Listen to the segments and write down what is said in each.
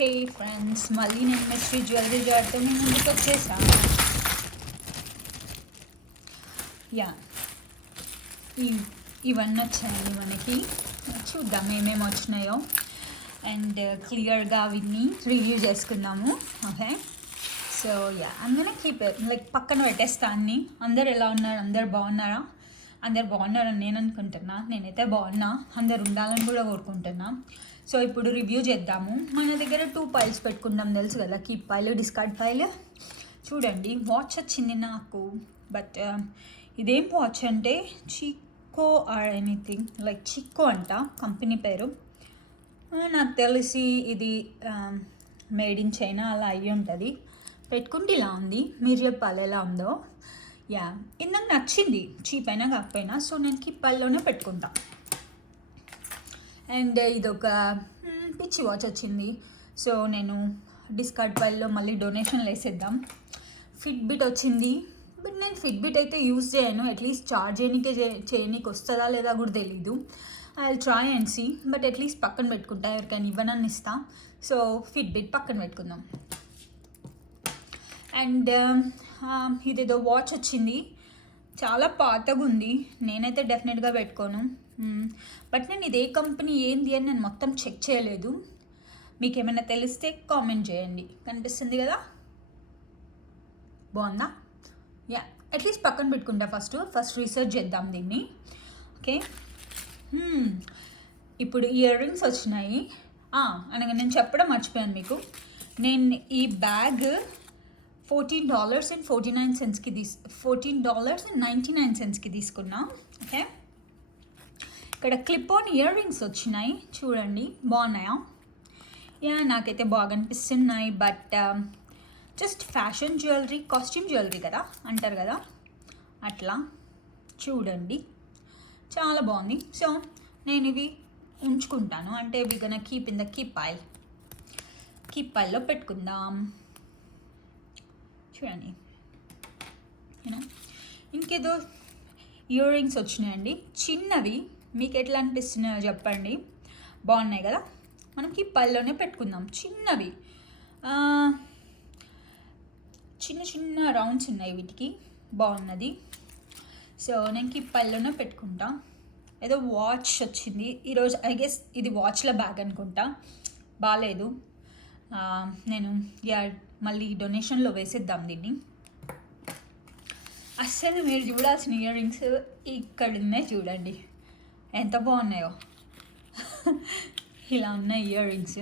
హే friends, మళ్ళీ నేను mystery jewellery జార్తో మీ ముందుకు వచ్చేసాను. యా, ఇవన్నీ వచ్చాయండి మనకి. చూద్దాం ఏమేమి వచ్చినాయో అండ్ క్లియర్గా అవన్నీ రివ్యూ చేసుకుందాము. ఓకే, సో యా అందుకనే కీప్ లైక్ పక్కన పెట్టేస్తా అన్ని. అందరు ఎలా ఉన్నారు? అందరు బాగున్నారా? అందరు బాగున్నారని నేను అనుకుంటున్నా. నేనైతే బాగున్నా, అందరు ఉండాలని కూడా కోరుకుంటున్నా. సో ఇప్పుడు రివ్యూ చేద్దాము. మన దగ్గర 2 piles పెట్టుకుంటాం, తెలుసు కదా, కీప్ పైల్, డిస్కార్డ్ పైల్. చూడండి, వాచ్ వచ్చింది నాకు. బట్ ఇదేం వాచ్ అంటే చిక్కో ఆర్ ఎనీథింగ్ లైక్ చిక్కో అంట కంపెనీ పేరు. నాకు తెలిసి ఇది మేడ్ ఇన్ చైనా అలా అయ్యి ఉంటుంది. పెట్టుకుంటే ఇలా ఉంది, మీరు చెప్పాలి ఎలా ఉందో. యా, ఇది నాకు నచ్చింది, చీప్ అయినా కాకపోయినా. సో నేను కీప్పల్లోనే పెట్టుకుంటా. అండ్ ఇదొక పిచ్చి వాచ్ వచ్చింది. సో నేను డిస్కార్డ్ పైల్లో మళ్ళీ డొనేషన్లు వేసేద్దాం. ఫిట్బిట్ వచ్చింది, బట్ నేను ఫిట్బిట్ అయితే యూస్ చేయను. అట్లీస్ట్ చార్జ్ చేయనీకి వస్తుందా లేదా కూడా తెలీదు. I will try and see, but at least పక్కన పెట్టుకుంటా, ఎవరికైనా ఇవ్వనని ఇస్తా. సో ఫిట్బిట్ పక్కన పెట్టుకుందాం. అండ్ ఇదేదో వాచ్ వచ్చింది, చాలా పాతగా ఉంది. నేనైతే డెఫినెట్గా పెట్టుకోను. బట్ నేను ఇదే కంపెనీ ఏంది అని నేను మొత్తం చెక్ చేయలేదు. మీకు ఏమైనా తెలిస్తే కామెంట్ చేయండి. కనిపిస్తుంది కదా, బాగుందా? యా, అట్లీస్ట్ పక్కన పెట్టుకుంటా. ఫస్ట్ రీసెర్చ్ చేద్దాం దీన్ని. ఓకే, ఇప్పుడు ఇయర్ రింగ్స్ వచ్చినాయి. అనగా నేను చెప్పడం మర్చిపోయాను మీకు. నేను ఈ బ్యాగ్ $14.49కి $14.99కి తీసుకున్నా. ఓకే, ఇక్కడ క్లిప్ ఆన్ ఇయర్ రింగ్స్ వచ్చినాయి, చూడండి బాగున్నాయా? యా, నాకైతే బాగా అనిపిస్తున్నాయి. But just fashion jewellery, costume jewellery కదా అంటారు కదా, అట్లా చూడండి, చాలా బాగుంది. సో నేను ఇవి ఉంచుకుంటాను, అంటే ఇవి గన కీప్ ఇన్ ద కీప్ పైల్లో పెట్టుకుందాం. చూడండి, ఇంకేదో ఇయర్ రింగ్స్ వచ్చినాయండి, చిన్నవి. మీకు ఎట్లా అనిపిస్తున్నాయో చెప్పండి. బాగున్నాయి కదా, మనకి పళ్ళలోనే పెట్టుకుందాం. చిన్నవి, చిన్న చిన్న రౌండ్స్ ఉన్నాయి వీటికి, బాగున్నది. సో నేను పళ్ళలోనే పెట్టుకుంటా. ఏదో వాచ్ వచ్చింది ఈరోజు, ఐ గెస్ ఇది వాచ్ల బ్యాగ్ అనుకుంటా, బాగాలేదు. నేను మళ్ళీ డొనేషన్లో వేసేద్దాం దీన్ని. అస్సలు మీరు చూడాల్సిన ఇయర్ రింగ్స్ ఇక్కడ ఉన్నాయి, చూడండి ఎంత బాగున్నాయో. ఇలా ఉన్నాయి ఇయర్ రింగ్స్,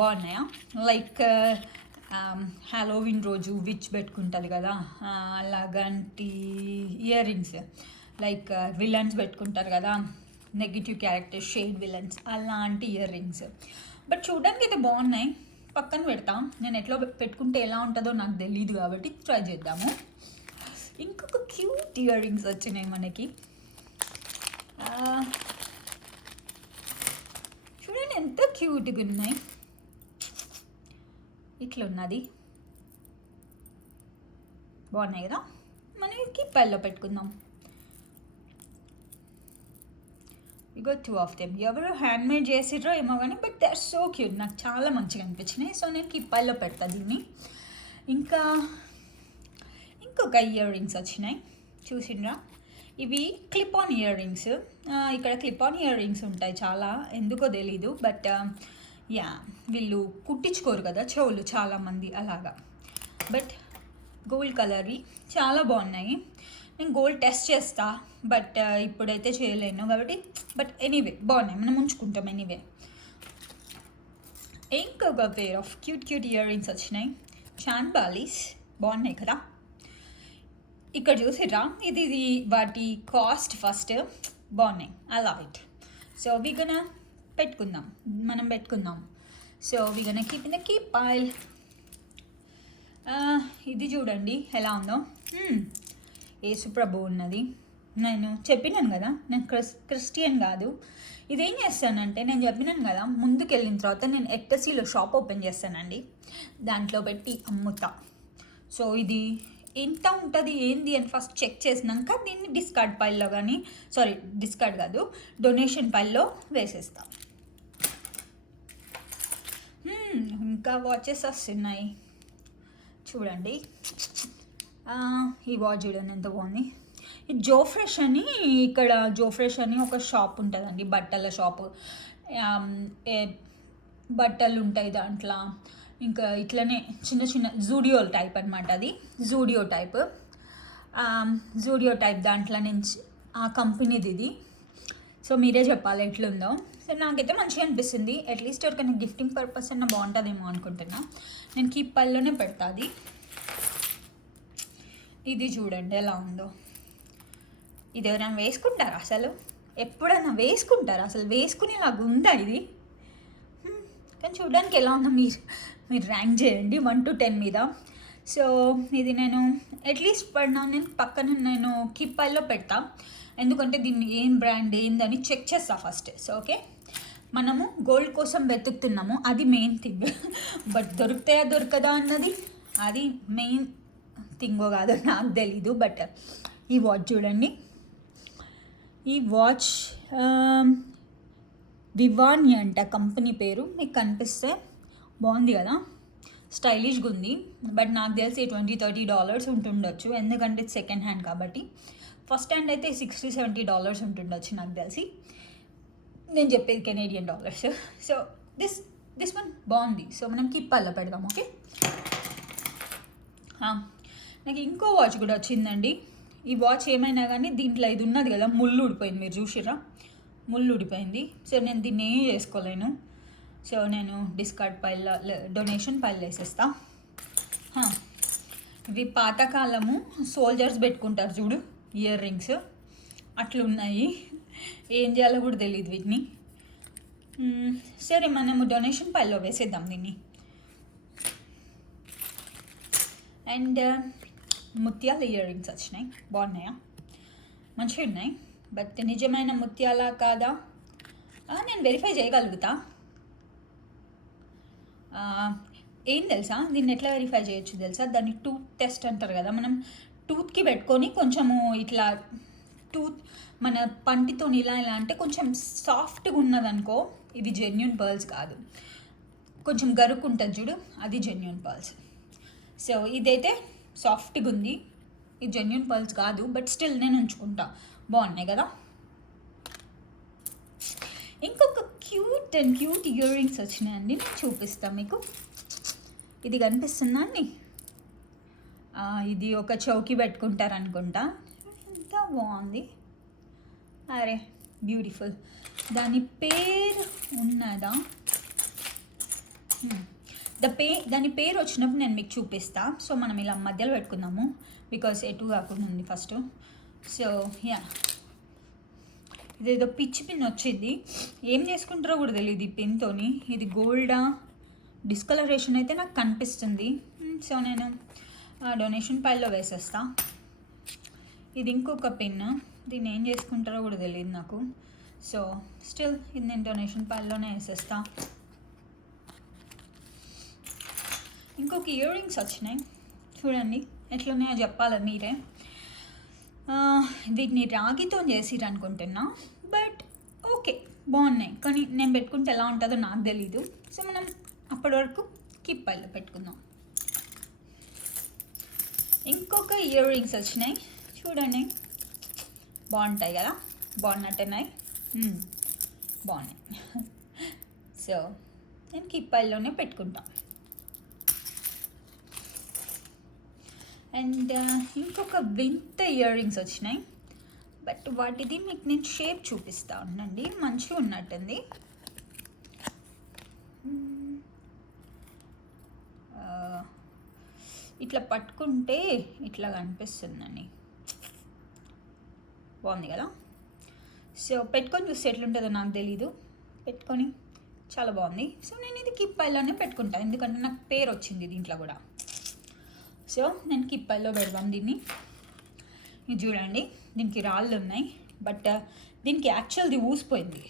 బాగున్నాయా? లైక్ హ్యాలోవిన్ రోజు విచ్ పెట్టుకుంటుంది కదా, అలాగంటి ఇయర్ రింగ్స్. లైక్ విలన్స్ పెట్టుకుంటారు కదా, నెగిటివ్ క్యారెక్టర్, షేడ్ విలన్స్, అలాంటి ఇయర్ రింగ్స్. బట్ చూడడానికి అయితే బాగున్నాయి, పక్కన పెడతాం. నేను ఎట్లా పెట్టుకుంటే ఎలా ఉంటుందో నాకు తెలియదు కాబట్టి ట్రై చేద్దాము. ఇంకొక క్యూట్ ఇయర్ రింగ్స్ వచ్చినాయి మనకి. చూడండి ఎంత క్యూట్గా ఉన్నాయి. ఇట్లా ఉన్నది, బాగున్నాయి కదా, మనకి పైల్లో పెట్టుకుందాం. ఇగో 2 of them. ఎవరు హ్యాండ్మేడ్ చేసిర్రో ఏమో కానీ, but they are so cute, నాకు చాలా మంచిగా అనిపించినాయి. సో నేను కిప్పాల్లో పెడతా దీన్ని. ఇంకా ఇంకొక ఇయర్ రింగ్స్ వచ్చినాయి, చూసిండ్రా? ఇవి క్లిప్ ఆన్ ఇయర్ రింగ్స్. ఇక్కడ క్లిప్ ఆన్ ఇయర్ రింగ్స్ ఉంటాయి చాలా, ఎందుకో తెలీదు. బట్ యా, వీళ్ళు కుట్టించుకోరు కదా చెవులు చాలామంది అలాగా. బట్ గోల్డ్ కలర్వి చాలా బాగున్నాయి. నేను గోల్డ్ టెస్ట్ చేస్తా, బట్ ఇప్పుడైతే చేయలేను కాబట్టి. బట్ ఎనీవే బాగున్నాయి, మనం ఉంచుకుంటాం ఎనీవే. ఇంకొక pair of cute ear rings వచ్చినాయి, చాన్ బాలీస్, బాగున్నాయి కదా. ఇక్కడ చూసిరా, ఇది వాటి కాస్ట్ ఫస్ట్, బాగున్నాయి, ఐ లవ్ ఇట్. సో మనం పెట్టుకుందాం. So keep in the keep pile. ఇది చూడండి ఎలా ఉందో, యేసుప్రభు ఉన్నది. నేను చెప్పినాను కదా, నేను క్రిస్టియన్ కాదు. ఇదేం చేస్తానంటే, నేను చెప్పినాను కదా, ముందుకు వెళ్ళిన తర్వాత నేను ఎక్టసీలో షాప్ ఓపెన్ చేస్తానండి, దాంట్లో పెట్టి అమ్ముతా. సో ఇది ఎంత ఉంటుంది ఏంది అని ఫస్ట్ చెక్ చేసినాక దీన్ని డిస్కార్డ్ పైల్లో కానీ, డిస్కార్డ్ కాదు, డొనేషన్ పైల్లో వేసేస్తా. ఇంకా వాచెస్ వస్తున్నాయి చూడండి. ఈ వాచ్ చూడండి ఎంత బాగుంది. ఈ జోఫ్రెష్ అని, ఇక్కడ జోఫ్రెష్ అని ఒక షాప్ ఉంటుందండి, బట్టల షాపు. బట్టలు ఉంటాయి దాంట్లో. ఇంకా ఇట్లనే చిన్న చిన్న జూడియో టైప్ అనమాట, అది జూడియో టైప్ దాంట్లో నుంచి ఆ కంపెనీది ఇది. సో మీరే చెప్పాలి ఎట్లుందో. సో నాకైతే మంచిగా అనిపిస్తుంది. అట్లీస్ట్ ఎవరికైనా గిఫ్టింగ్ పర్పస్ అన్న బాగుంటుందేమో అనుకుంటున్నా. నేను కీపల్లోనే పెడతా అది. ఇది చూడండి ఎలా ఉందో. ఇది ఎవరైనా వేసుకుంటారా అసలు? ఎప్పుడైనా వేసుకుంటారా అసలు? వేసుకునేలాగా ఉందా ఇది? కానీ చూడడానికి ఎలా ఉందో మీరు ర్యాంక్ చేయండి 1 to 10 మీద. సో ఇది నేను అట్లీస్ట్ నేను పక్కన నేను కీపల్లో పెడతా, ఎందుకంటే దీన్ని ఏం బ్రాండ్ ఏందని చెక్ చేస్తా ఫస్ట్. సో ఓకే, మనము గోల్డ్ కోసం వెతుకుతున్నాము, అది మెయిన్ థింగ్. బట్ దొరుకుతాయా దొరకదా అన్నది అది మెయిన్ థింగో కాదో నాకు తెలీదు. బట్ ఈ వాచ్ చూడండి. ఈ వాచ్ వివాని అంట కంపెనీ పేరు. మీకు కనిపిస్తే బాగుంది కదా, స్టైలిష్గా ఉంది. బట్ నాకు తెలిసి $20-30 ఉంటుండొచ్చు, ఎందుకంటే సెకండ్ హ్యాండ్ కాబట్టి. ఫస్ట్ హ్యాండ్ అయితే $60-70 ఉంటుండొచ్చు నాకు తెలిసి. నేను చెప్పేది Canadian dollars. So this one బాగుంది. సో మనం కీపల్లో పెడదాం. ఓకే, నాకు ఇంకో వాచ్ కూడా వచ్చిందండి. ఈ వాచ్ ఏమైనా కానీ దీంట్లో ఇది ఉన్నది కదా, ముళ్ళు ఊడిపోయింది. మీరు చూసిరా, ముళ్ళు ఊడిపోయింది. సో నేను దీన్ని ఏం చేసుకోలేను. సో నేను డిస్కార్డ్ పైల్లో డొనేషన్ పైల్లో వేసేస్తా. ఇవి పాతకాలము సోల్జర్స్ పెట్టుకుంటారు చూడు, ఇయర్ రింగ్స్ అట్లున్నాయి. ఏం చేయాలో కూడా తెలియదు వీటిని. సరే మనము డొనేషన్ పైల్లో వేసేద్దాం దీన్ని. అండ్ ముత్యాల ఇయర్ రింగ్స్ వచ్చినాయి, బాగున్నాయా? మంచిగా ఉన్నాయి. బట్ నిజమైన ముత్యాలా కాదా నేను వెరిఫై చేయగలుగుతా. ఏం తెలుసా, దీన్ని ఎట్లా వెరిఫై చేయొచ్చు తెలుసా? దాన్ని టూత్ టెస్ట్ అంటారు కదా. మనం టూత్కి పెట్టుకొని కొంచెము ఇట్లా మన పంటితో ఇలా అంటే కొంచెం సాఫ్ట్గా ఉన్నదనుకో, ఇవి జెన్యూన్ పర్ల్స్ కాదు. కొంచెం గరుకుంటుంది చూడు, అది జెన్యూన్ పర్ల్స్. సో ఇదైతే సాఫ్ట్గా ఉంది, ఇది జెన్యూన్ పర్ల్స్ కాదు. బట్ స్టిల్ నేను ఉంచుకుంటా, బాగున్నాయి కదా. ఇంకొక క్యూట్ ఇయర్ రింగ్స్ వచ్చినాయండి, నేను చూపిస్తాను మీకు. ఇది కనిపిస్తుందా అండి? ఇది ఒక చౌకి పెట్టుకుంటారనుకుంటా. ఎంత బాగుంది, అరే బ్యూటిఫుల్. దాని పేరు ఉన్నదా? దాని పేరు వచ్చినప్పుడు నేను మీకు చూపిస్తా. సో మనం ఇలా మధ్యలో పెట్టుకుందాము, బికాస్ ఎటు కాకుండా ఉంది ఫస్ట్. సో యా, ఇదేదో పిచ్చి పిన్ వచ్చింది, ఏం చేసుకుంటారో కూడా తెలియదు ఈ పిన్తోని. ఇది గోల్డా డిస్కలరేషన్ అయితే నాకు కనిపిస్తుంది. సో నేను డొనేషన్ పైల్లో వేసేస్తా. ఇది ఇంకొక పిన్, దీన్ని ఏం చేసుకుంటారో కూడా తెలియదు నాకు. సో స్టిల్ ఇది నేను డొనేషన్ పైల్లోనే వేసేస్తా. ఇంకొక ఇయర్ రింగ్స్ వచ్చినాయి చూడండి, ఎట్లున్నాయో చెప్పాలి మీరే. వీటిని రాగితో చేసిరు అనుకుంటున్నా, బట్ ఓకే బాగున్నాయి. కానీ నేను పెట్టుకుంటే ఎలా ఉంటుందో నాకు తెలీదు. సో మనం అప్పటి వరకు కీపల్లో పెట్టుకుందాం. ఇంకొక ఇయర్ రింగ్స్ వచ్చినాయి చూడండి, బాగుంటాయి కదా, బాగున్నట్టున్నాయి, బాగున్నాయి. సో నేను కీపల్లోనే పెట్టుకుంటాను. అండ్ ఇంకొక వింత ఇయర్ రింగ్స్ వచ్చినాయి, బట్ వాటిది మీకు నేను షేప్ చూపిస్తా ఉండండి, మంచిగా ఉన్నట్టుంది. ఇట్లా పట్టుకుంటే ఇట్లా కనిపిస్తుందండి, బాగుంది కదా. సో పెట్టుకొని చూస్తే ఎట్లుంటుందో నాకు తెలీదు, పెట్టుకొని చాలా బాగుంది. సో నేను ఇది కీపల్లోనే పెట్టుకుంటాను, ఎందుకంటే నాకు పేరు వచ్చింది దీంట్లో కూడా. సో నేను కీపల్లో పెడదాం దీన్ని. ఇది చూడండి, దీనికి రాళ్ళు ఉన్నాయి, బట్ దీనికి యాక్చువల్ది ఊసిపోయింది.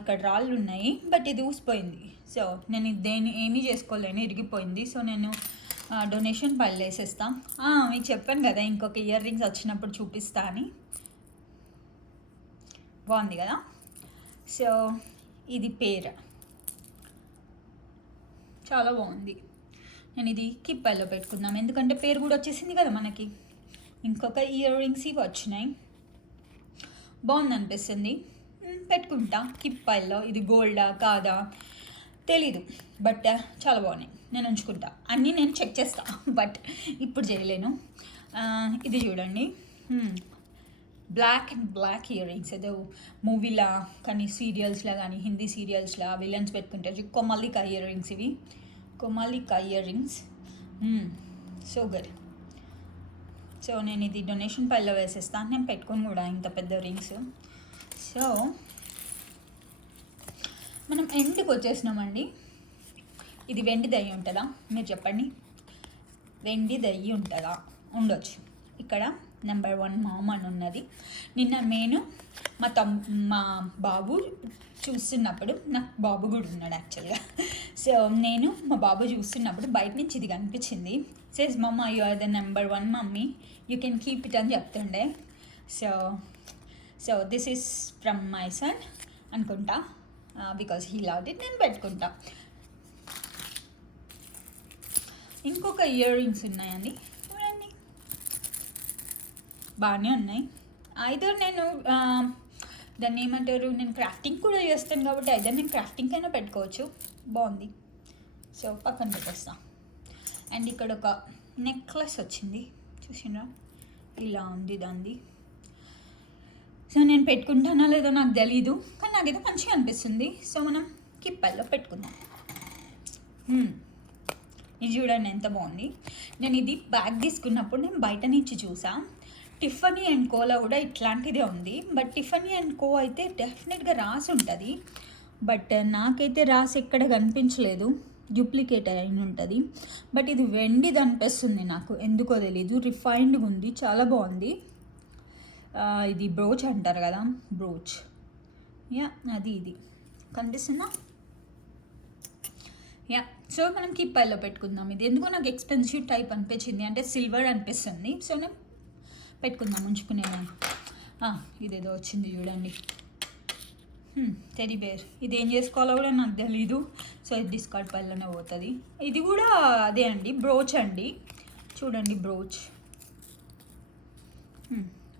ఇక్కడ రాళ్ళు ఉన్నాయి, బట్ ఇది ఊసిపోయింది. సో నేను దేని ఏమీ చేసుకోలేను, ఇరిగిపోయింది. సో నేను డొనేషన్ పైలు వేసేస్తా. మీకు చెప్పాను కదా ఇంకొక ఇయర్ రింగ్స్ వచ్చినప్పుడు చూపిస్తా అని. బాగుంది కదా. సో ఇది పేరు, చాలా బాగుంది. నేను ఇది కిప్పల్లో పెట్టుకుందాం, ఎందుకంటే పేరు కూడా వచ్చేసింది కదా మనకి. ఇంకొక ఇయర్ రింగ్స్ ఇవి వచ్చినాయి, బాగుంది అనిపిస్తుంది, పెట్టుకుంటా కిప్పల్లో. ఇది గోల్డా కాదా తెలీదు, బట్ చాలా బాగున్నాయి, నేను ఉంచుకుంటా. అన్నీ నేను చెక్ చేస్తా, బట్ ఇప్పుడు చేయలేను. ఇది చూడండి, black and black ear rings. ఏదో మూవీలా కానీ సీరియల్స్లో కానీ హిందీ సీరియల్స్లో విలన్స్ పెట్టుకుంటారు, కొమాలికా ఇయర్ రింగ్స్. ఇవి కొమాలికా ear rings, so good. So నేను ఇది డొనేషన్ పైలో వేసేస్తాను, నేను పెట్టుకొని కూడా ఇంత పెద్ద రింగ్స్. సో మనం ఎండ్కి వచ్చేసినామండి. ఇది వెండి దయ్యి ఉంటుందా మీరు చెప్పండి? వెండి దయ్యి ఉంటుందా? ఉండొచ్చు. ఇక్కడ నెంబర్ 1 మామ్ అని ఉన్నది. నిన్న నేను మా బాబు చూస్తున్నప్పుడు, నాకు బాబు కూడా ఉన్నాడు యాక్చువల్గా. సో నేను మా బాబు చూస్తున్నప్పుడు బయట నుంచి ఇది కనిపించింది. Says mumma you are the number 1 mummy, you can keep it అని చెప్తుండే. So this is from my son అనుకుంటా, బికాజ్ హీ లవ్డ్ ఇట్. నేను పెట్టుకుంటా. ఇంకొక ఇయర్ రింగ్స్ ఉన్నాయండి, చూడండి, బాగానే ఉన్నాయి. ఐదర్ నేను దాన్ని ఏమంటారు, నేను క్రాఫ్టింగ్ కూడా చేస్తాను కాబట్టి ఐదర్ నేను క్రాఫ్టింగ్ అయినా పెట్టుకోవచ్చు. బాగుంది, సో పక్కన పెట్టేస్తా. అండ్ ఇక్కడ ఒక నెక్లెస్ వచ్చింది, చూసినా ఇలా ఉంది దాన్ని. సో నేను పెట్టుకుంటానో లేదో నాకు తెలీదు, కానీ నాకైతే మంచిగా అనిపిస్తుంది. సో మనం కిప్పల్లో పెట్టుకుందాం. ఇది చూడండి ఎంత బాగుంది. నేను ఇది బ్యాగ్ తీసుకున్నప్పుడు నేను బయట నుంచి చూసా. టిఫనీ అండ్ కోలో కూడా ఇట్లాంటిదే ఉంది, బట్ టిఫనీ అండ్ కో అయితే డెఫినెట్గా రాసి ఉంటుంది, బట్ నాకైతే రాసి ఎక్కడ కనిపించలేదు, డూప్లికేట్ అయిన ఉంటుంది. బట్ ఇది వెండిది అనిపిస్తుంది నాకు, ఎందుకో తెలీదు. రిఫైన్డ్గా ఉంది, చాలా బాగుంది. ఇది బ్రోచ్ అంటారు కదా, బ్రోచ్. యా అది ఇది కనిపిస్తుందా? యా. సో మనం కిప్పల్లో పెట్టుకుందాం. ఇది ఎందుకో నాకు ఎక్స్పెన్సివ్ టైప్ అనిపించింది, అంటే సిల్వర్ అనిపిస్తుంది. సో నేను పెట్టుకుందాం, ఉంచుకునేదాన్ని. ఇదేదో వచ్చింది చూడండి, టెడీ బేర్. ఇది ఏం చేసుకోవాలో కూడా నాకు తెలీదు. సో ఇది డిస్కార్డ్ పైలోనే పోతుంది. ఇది కూడా అదే అండి, బ్రోచ్ అండి, చూడండి brooch,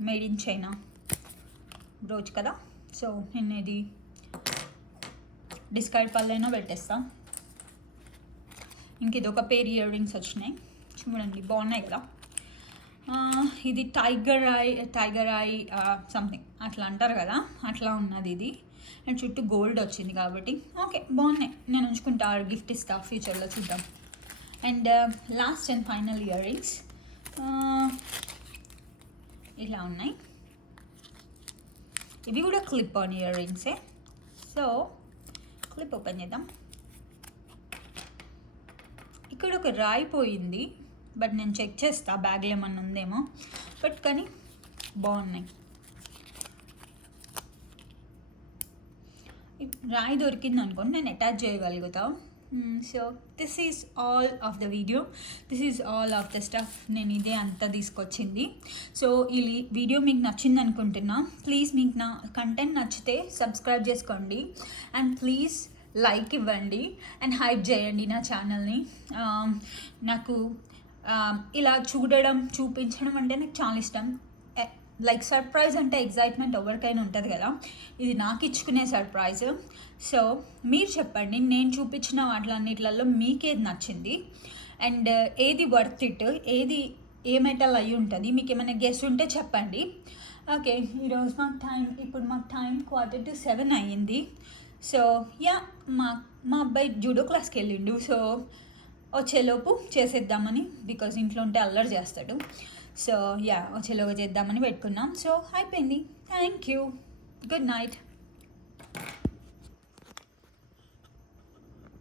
made in China brooch కదా. సో నేను ఇది డిస్కార్డ్ పైలోనే పెట్టేస్తా. ఇంక ఇది ఒక పేర్ ఇయర్ రింగ్స్ వచ్చినాయి, చూడండి బాగున్నాయి కదా. ఇది టైగర్ ఐ సంథింగ్ అట్లా అంటారు కదా, అట్లా ఉన్నది ఇది. అండ్ చుట్టూ గోల్డ్ వచ్చింది కాబట్టి ఓకే బాగున్నాయి, నేను ఉంచుకుంటా, గిఫ్ట్ ఇస్తా ఫ్యూచర్లో, చూద్దాం. And last and final ear rings ఇలా ఉన్నాయి. ఇవి కూడా క్లిప్ ఆన్ ఇయర్ రింగ్సే. సో క్లిప్ ఓపెన్ చేద్దాం. ఇక్కడ ఒక రాయి పోయింది, బట్ నేను చెక్ చేస్తా బ్యాగ్లో ఏమన్నా ఉందేమో, బట్ కానీ బాగున్నాయి. రాయి దొరికింది అనుకోండి, నేను అటాచ్ చేయగలుగుతా. So this is all of the video, this is all of the stuff. నేను ఇదే అంతా తీసుకొచ్చింది. సో ఈ వీడియో మీకు నచ్చింది అనుకుంటున్నా. ప్లీజ్ మీకు నా కంటెంట్ నచ్చితే సబ్స్క్రైబ్ చేసుకోండి, అండ్ ప్లీజ్ లైక్ ఇవ్వండి అండ్ హైప్ చేయండి నా ఛానల్ని. నాకు ఇలా చూపించడం అంటే నాకు చాలా ఇష్టం. లైక్ సర్ప్రైజ్ అంటే ఎగ్జైట్మెంట్ ఎవరికైనా ఉంటుంది కదా, ఇది నాకు ఇచ్చుకునే సర్ప్రైజ్. సో మీరు చెప్పండి, నేను చూపించిన వాటిలన్నిటిలలో మీకేది నచ్చింది అండ్ ఏది వర్త్ ఇట్, ఏది ఏ మెటల్ అయి ఉంటుంది, మీకు ఏమైనా గెస్ ఉంటే చెప్పండి. ఓకే, ఈరోజు ఇప్పుడు మాకు టైం 6:45 అయ్యింది. సో యా, మా అబ్బాయి జూడో క్లాస్కి వెళ్ళిండు. సో వచ్చేలోపు చేసేద్దామని, బికాజ్ ఇంట్లో ఉంటే అల్లరి చేస్తాడు. సో యా, వచ్చేలోపు చేద్దామని పెట్టుకున్నాం. సో అయిపోయింది. Thank you, good night.